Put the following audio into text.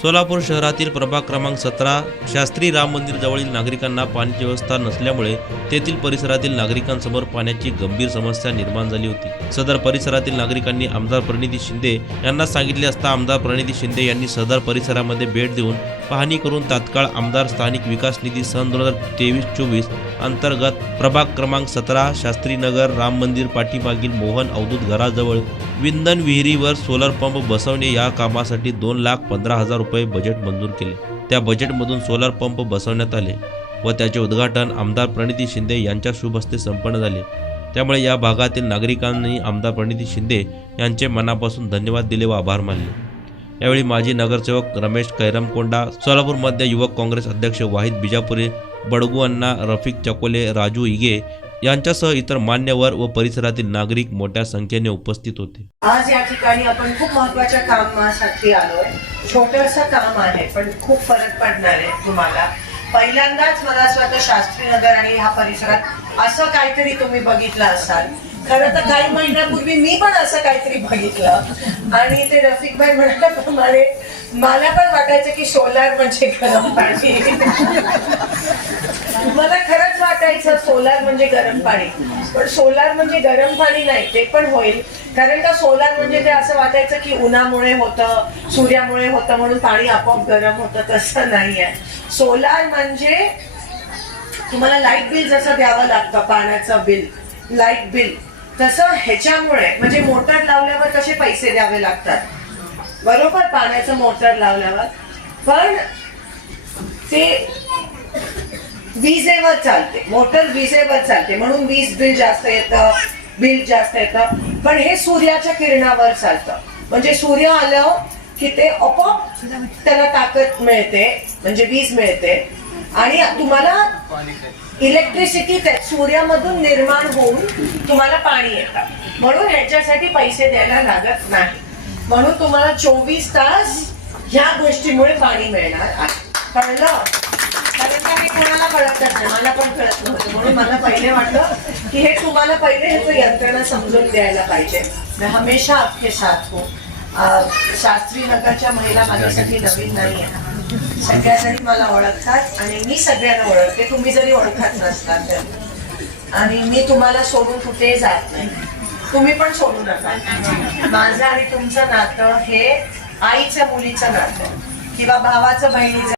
सोलापूर शहरातील प्रभाग क्रमांक सतरा शास्त्री राम मंदिर जवळील नागरिकांना पाण्याची व्यवस्था नसल्यामुळे तेथील परिसरातील नागरिकांसमोर पाण्याची गंभीर समस्या निर्माण झाली होती. सदर परिसरातील नागरिकांनी आमदार प्रणिती शिंदे यांना सांगितले असता आमदार प्रणिती शिंदे यांनी सदर परिसरामध्ये भेट देऊन पाहणी करून तात्काळ आमदार स्थानिक विकास निधी सन दोन हजार तेवीस चोवीस अंतर्गत प्रभाग क्रमांक सतरा शास्त्रीनगर राम मंदिर पाठीमागील मोहन अवधूत घराजवळ विंधन विहिरीवर सोलर पंप बसवणे या कामासाठी दोन लाख पंधरा हजार रुपये बजेट मंजूर केले. त्या बजेटमधून सोलर पंप बसवण्यात आले व त्याचे उद्घाटन आमदार प्रणिती शिंदे यांच्या शुभहस्ते संपन्न झाले. त्यामुळे या भागातील नागरिकांनी आमदार प्रणिती शिंदे यांचे मनापासून धन्यवाद दिले व आभार मानले. यावेळी माजी नगरसेवक रमेश कैरमकोंडा सोलापूर मध्य युवक काँग्रेस अध्यक्ष वाहिद बिजापुरे बडगू अण्णा रफिक चकोले राजू इगे यांच्यासह इतर मान्यवर व परिसरातील नागरिक मोठ्या संख्येने उपस्थित होते. आज या ठिकाणी आपण खूप महत्त्वाच्या कामासाठी आलोय. छोटस काम आहे पण खूप फरक पडणार आहे तुम्हाला. पहिल्यांदाच मला असं वाटतं शास्त्री नगर आणि ह्या परिसरात असं काहीतरी तुम्ही बघितलं असाल. खरं तर काही महिन्यापूर्वी मी पण असं काहीतरी बघितलं. आणि ते रफिक भाई म्हणाल्याप्रमाणे मला पण वाटायचं की सोलार म्हणजे गरम पाणी. मला खरंच वाटायचं सोलार म्हणजे गरम पाणी. पण सोलार म्हणजे गरम पाणी नाही ते पण होईल. कारण का सोलार म्हणजे ते असं वाटायचं की उन्हामुळे होतं सूर्यामुळे होतं म्हणून पाणी आपोआप गरम होतं तसं आहे सोलार म्हणजे तुम्हाला लाइट बिल जसं द्यावं लागतं पाण्याचं बिल लाइट बिल तसं ह्याच्यामुळे म्हणजे मोटर लावल्यावर कसे पैसे द्यावे लागतात? बरोबर पाण्याचं मोटर लावल्यावर. पण ते विजेवर चालते. मोटर विजेवर चालते. म्हणून वीज बिल जास्त येतं बिल जास्त येतं. पण हे सूर्याच्या किरणावर चालतं. म्हणजे सूर्य आलं की ते आपोआप त्याला ताकद मिळते म्हणजे वीज मिळते. आणि तुम्हाला इलेक्ट्रिसिटी सूर्यामधून निर्माण होऊन तुम्हाला पाणी येतात म्हणून ह्याच्यासाठी पैसे द्यायला लागत नाही. म्हणून तुम्हाला चोवीस तास ह्या गोष्टीमुळे पाणी मिळणार आहे. कळलं? कारण का हे कोणाला कळत नाही? मला पण कळत नव्हतं. म्हणून मला पहिले वाटलं की हे तुम्हाला पहिले ह्याचं यंत्रणा समजून द्यायला पाहिजे. हमेशा आपके साथ हो. शास्त्री नगरच्या महिला माझ्यासाठी नवीन नाही आहे. सगळ्याजणी मला ओळखतात आणि मी सगळ्यांना ओळखते. तुम्ही जरी ओळखत नसतात तर. आणि मी तुम्हाला सोडून कुठेही जात नाही. तुम्ही पण सोडू नका. माझं आणि तुमचं नातं हे आईच्या मुलीचं नातं किंवा भावाचं बहिणीचं